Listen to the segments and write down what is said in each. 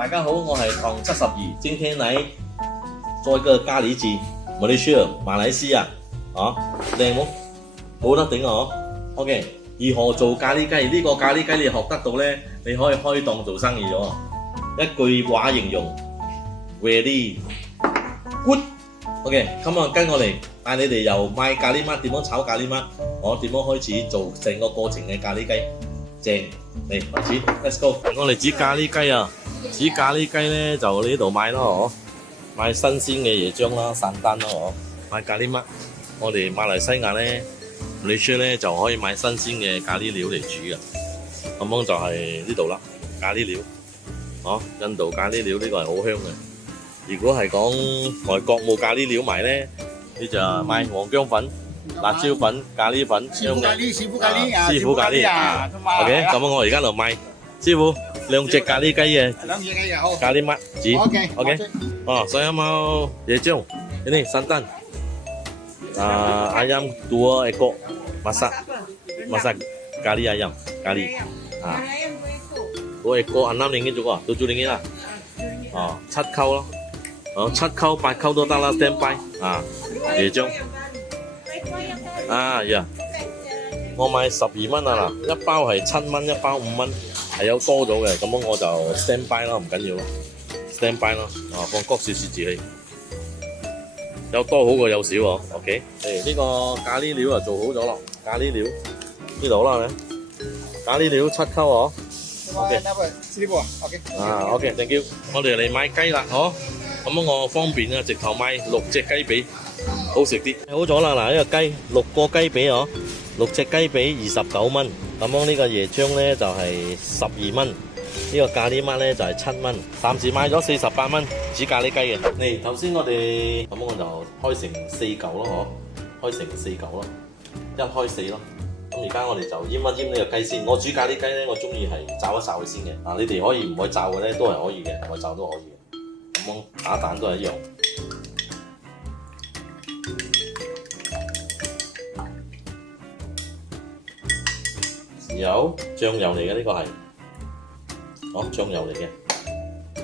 大家好，我係唐72，今天嚟做一個咖喱雞，馬來西亞，啊，靚冇？冇得頂啊！ OK， 如何做咖喱雞？呢個咖喱雞你學得到呢，你可以開檔做生意咗。一句話形容 ，very good。OK， 咁啊跟我嚟帶你哋由買咖喱乜點樣炒咖喱乜，我點樣開始做成個過程嘅咖喱雞，正嚟開始 ，let's go。我哋煮咖喱雞啊，煮咖喱雞咧就呢度買咯，買新鮮嘅椰漿啦、散丹啦，買咖喱乜。我哋馬來西亞咧，你出咧就可以買新鮮嘅咖喱料嚟煮嘅。咁樣就係呢度啦，咖喱料，印度咖喱料呢個係好香嘅。如果係講外國冇咖喱料賣咧，你就買黃薑粉、辣椒粉、咖喱粉，師傅咖喱啊 ，OK， 咁我而家就買，師傅2隻咖喱雞嘅，咖喱乜煮 ，OK， saya mau椰漿ini santan, ayam 2 ekor masak kari ayam kari, 2 ekor 6 ringgit juga, 7 ringgit lah, 7扣咯。7扣8扣都得啦 ，standby 椰漿呀，我買12蚊啊嗱，一包係7蚊，一包5蚊，係有多咗嘅，咁我就 standby 啦，唔緊要咯 ，standby 啦，放谷少少字氣，有多好過有少喎 ，OK， 呢個咖喱料啊做好咗咯，咖喱料呢度啦，咖喱料7扣OK， OK，thank you， 我哋嚟買雞啦，咁我方便啊，直頭買6隻雞髀，好食啲。好咗啦，嗱呢個雞6個雞髀6隻雞髀29蚊。咁樣呢個椰漿咧就係12蚊，呢個咖喱乜咧就係7蚊。暫時買咗48蚊煮咖喱雞嘅。嚟頭先我哋咁我就開成4嚿咯，開成4嚿咯，一開4咯。咁而家我哋就醃一醃呢個雞先。我煮咖喱雞咧，我中意係炸一炸佢先嘅。你哋可以唔可以炸嘅咧，都係可以嘅，唔可以炸都可以嘅。咁打蛋都係一樣。豉油、醬油嚟嘅呢個係，醬油嚟嘅。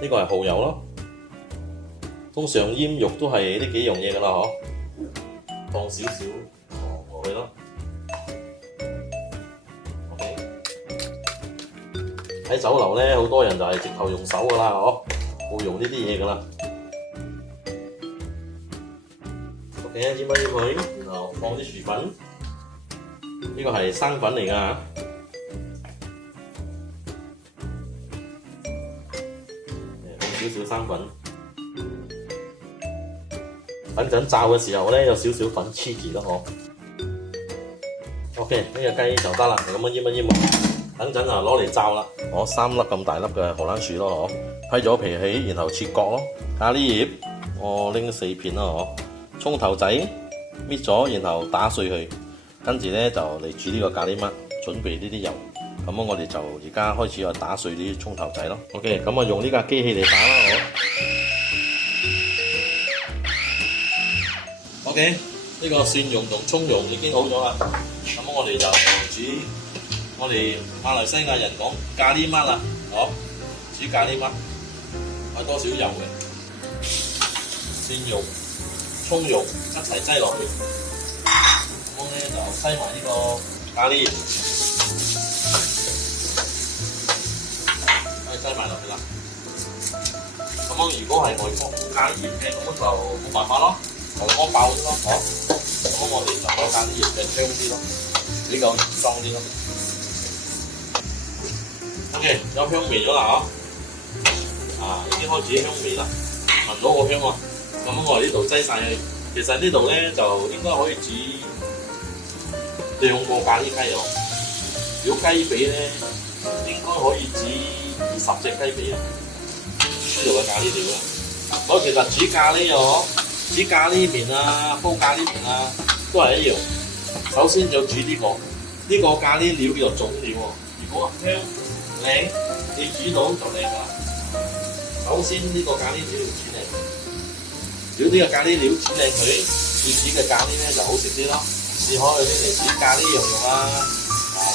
呢個係蠔油咯。通常醃肉都係呢幾樣嘢㗎啦，放少少糖落去咯。OK。喺酒樓咧，好多人就係直頭用手㗎啦，冇用呢啲嘢㗎啦。OK， 醃一醃佢，然後放啲薯粉，呢個係生粉嚟㗎嚇。放少少生粉，等陣炸嘅時候咧，有少少粉黐住咯OK， 呢個雞就得啦，咁樣醃一醃。等陣啊攞嚟炸啦，我3粒咁大粒嘅荷蘭薯咯，批咗皮起，然後切角咯。咖喱葉我拎4片咯，葱頭仔搣咗，然後打碎佢，跟住咧就嚟煮呢個咖喱乜，準備呢啲油。咁我哋就而家開始打碎呢啲葱頭仔咯。OK， 咁我用呢架機器嚟打啦OK， 呢個蒜蓉同葱蓉已經好咗啦，咁我哋就煮。我哋馬來西亞人講咖喱乜啦，煮咖喱乜，擺多少油嘅，蒜蓉、葱蓉一齊擠落去，咁咧就擠埋呢個咖喱，擠埋落去啦。咁如果係外國咖喱葉嘅，咁就冇辦法咯，油缸爆啲咯，咁我哋就攞咖喱葉嘅香啲咯，比較原裝啲咯。OK， 有香味咗啦已經開始香味啦，聞到個香喎。咁我哋呢度擠晒去，其實呢度咧就應該可以煮2個咖喱雞喎。如果雞髀咧，應該可以煮20隻雞髀啊。呢度嘅咖喱料啦，其實煮咖喱煮咖喱麵啊，煲咖喱麵啊，都係一樣。首先就煮呢個咖喱料叫做總料喎。如果香靚，你煮到就靚㗎啦。首先呢個咖喱料要煮靚，如果呢個咖喱料煮靚佢，你煮嘅咖喱咧就好食啲咯。你可以拎嚟煮咖喱羊肉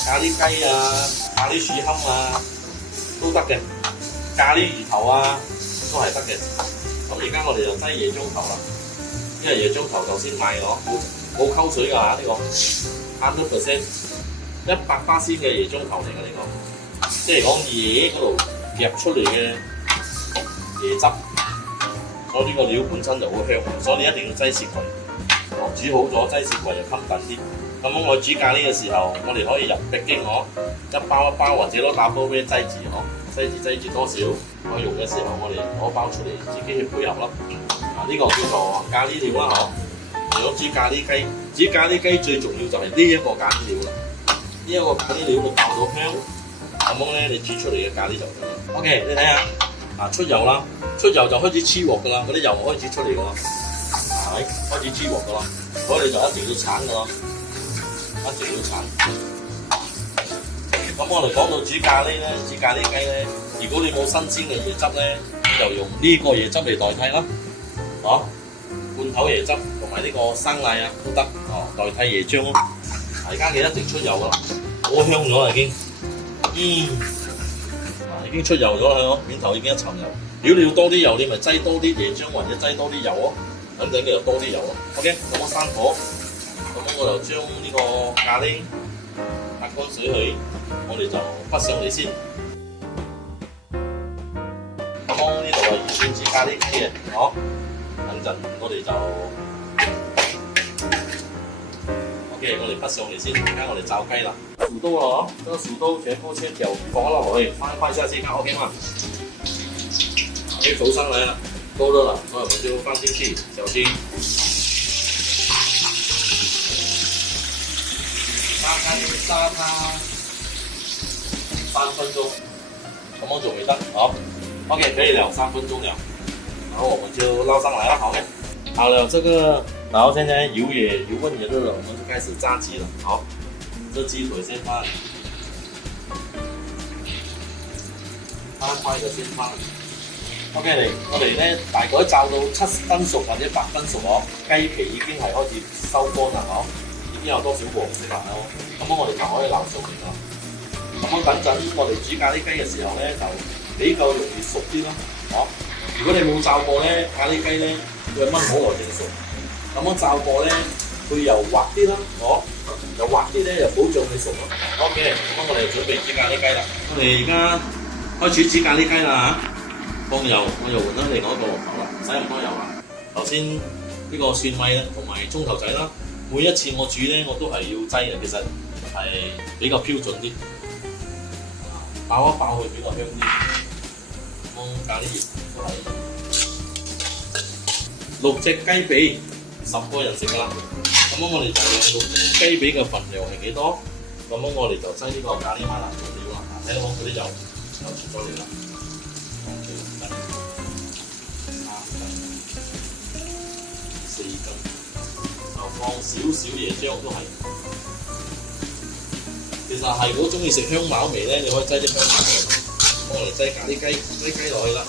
咖喱雞咖喱樹堪都得嘅。咖咖喱魚頭啊，都係得嘅。咁而家我哋就擠椰漿頭啦，因為椰漿頭頭先買咗，冇溝水㗎嚇，呢個100%，100%嘅椰漿頭嚟㗎呢個，即係講椰嗰度夾出嚟嘅椰汁，所以呢個料本身就好香，所以你一定要擠雪櫃。煮好咗擠雪櫃就襟等啲。咁我煮咖喱嘅時候，我哋可以入壁經一包一包，或者攞打煲俾擠住擠住多少，可以用嘅時候我哋攞包出嚟自己去配合咯。呢個叫做咖喱料啦如果煮咖喱雞，煮咖喱雞最重要就係呢一個咖喱料啦。呢一個咖喱料會爆到香，咁咧你煮出嚟嘅咖喱就得啦。OK， 你睇下出油啦，出油就開始黐鑊噶啦，嗰啲油開始出嚟噶啦。開始黐鑊噶啦，所以你就一定要鏟噶咯，一定要鏟。咁我哋講到煮咖喱咧，煮咖喱雞咧，如果你冇新鮮嘅椰汁咧，就用呢個椰汁嚟代替啦，罐頭椰汁同埋呢個生奶都得，代替椰漿咯。而家記得一定出油啦，好香咗啦已經，已經出油咗啦，面頭已經一層油。如果你要多啲油，你咪擠多啲椰漿或者擠多啲油咁等佢就多啲油咯。OK， 咁我閂火，咁我就將呢個咖喱拍乾水去，我哋就畢上嚟先。咁呢度係2寸子咖喱雞嘅，等陣我哋就 OK， 我哋畢上嚟先，而家我哋炸雞啦。薯刀啦，這個薯刀全部切條薄啦，我哋放下去，看 OK 嗎？熟上來了。够热了，那我们就放进去，小心。炸它3分钟，咁樣就沒得，好 ，OK， 可以了，3分鐘了，然後我們就撈上來了，好嘅，好了，這個，然後現在油溫也熱了，我們就開始炸雞了，好，這雞腿先放，塊嘅先放。OK 我哋咧大概炸到7分熟或者8分熟雞皮已經係開始收乾啦，已經有多少黃色啦，咁我哋就可以撈上嚟啦。咁等陣我哋煮咖喱雞嘅時候咧，就比較容易熟啲咯，如果你冇炸過咧，咖喱雞咧會燜好耐先熟。咁樣炸過咧，佢又滑啲啦，又滑啲咧，又保障佢熟咯。OK， 咁我哋準備煮咖喱雞啦。我哋而家開始煮咖喱雞啦放油，我又換咗另外一個鑊頭啦，唔使咁多油啦。頭先呢個蒜米咧同埋葱頭仔啦，每一次我煮咧我都係要擠嘅，其實係比較標準啲，爆一爆佢比較香啲。咁咖喱葉都係6隻雞髀，10個人食㗎啦。咁我哋就用6隻雞髀嘅份量係幾多？咁我哋就擠呢個咖喱麻辣醬料啦。睇到冇？嗰啲油出咗嚟啦。4斤，就放少少椰漿都係。其實係如果中意食香茅味咧，你可以擠啲香茅嘅。我嚟擠咖喱雞落去啦。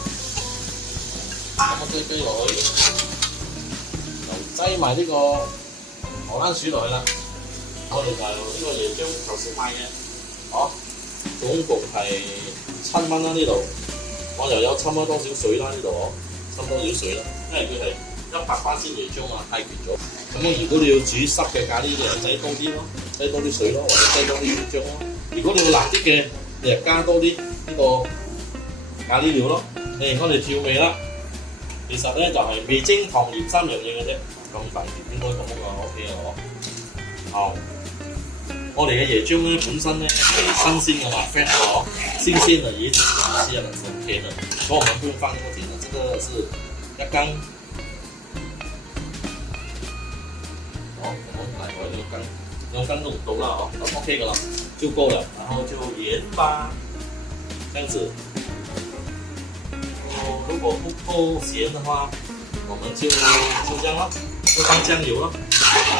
咁我擠雞落去，就擠埋呢個荷蘭薯落去啦。我哋就呢個椰漿頭先買嘅，總共係7蚊啦呢度。我又有差唔多少水啦呢度，差唔多少水啦，因為佢係100%椰漿啊，太甜咗。咁如果你要煮濕嘅咖喱，你就擠多啲咯，擠多啲水咯，或者擠多啲椰漿咯。如果你要辣啲嘅，你就加多啲呢個咖喱料咯。我哋調味啦，其實咧就係味精、糖鹽3樣嘢嘅啫，咁大碟應該咁啊 OK 啦好，我哋嘅椰漿咧本身咧係新鮮嘅嘛 ，fresh 嘅新鮮的椰子吃了是很甜的，所以我們不用放那麼甜的，這個是一羹。咁大概2羹都唔到啦，咁 OK 噶啦，就夠了，然後就鹽吧，這樣子。如果不夠鹹的話，我們就這樣啦，就放醬油啦。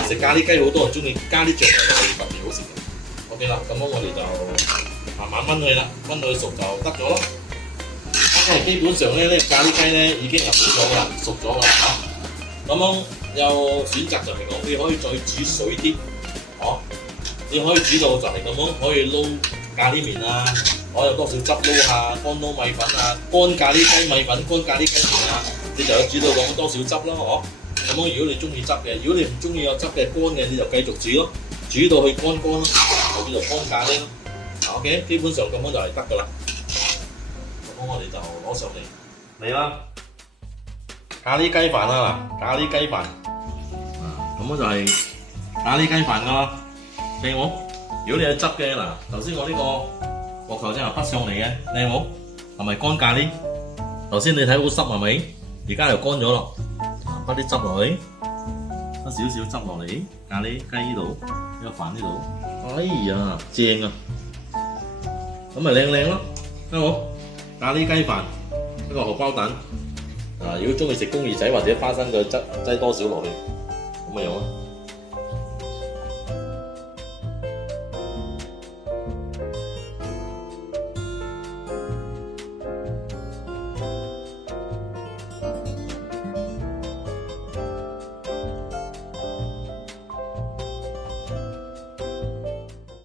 食咖喱雞好多人中意加啲醬油落去，特別好食嘅。OK 啦，咁我哋就慢慢燜佢啦，燜到佢熟就得咗咯。OK， 基本上咧呢咖喱雞咧已經係好咗啦，熟咗啦。咁樣有選擇就係講，你可以再煮水啲，你可以煮到就係咁樣，可以撈咖喱麵啊，我有多少汁撈下，乾撈米粉啊，乾咖喱雞米粉、乾咖喱雞麵啊，你就要知道講多少汁咯，咁樣如果你中意汁嘅，如果你唔中意有汁嘅乾嘅，你就繼續煮咯，煮到佢乾咯，就叫做乾咖喱咯。OK， 基本上咁樣就係得噶啦。咁我哋就攞上嚟嚟啦，咖喱雞飯啊，咖喱雞飯，咁樣就係咖喱雞飯噶啦，靚冇？如果你有汁嘅嗱，頭先我呢個鑊頭先係滗上嚟嘅，靚冇？係咪乾咖喱？頭先你睇好濕係咪？而家又乾咗咯，滗啲汁落去，滗少少汁落嚟，咖喱雞呢度，呢個飯呢度，哎呀，正啊！咁咪靚靚咯，啱冇？咖喱雞飯，一個荷包蛋，如果中意食公魚仔或者花生嘅汁，擠多少落去，咁咪樣咯。